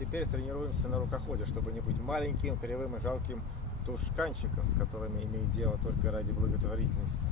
теперь тренируемся на рукоходе, чтобы не быть маленьким, кривым и жалким тушканчиком, с которыми имеют дело только ради благотворительности.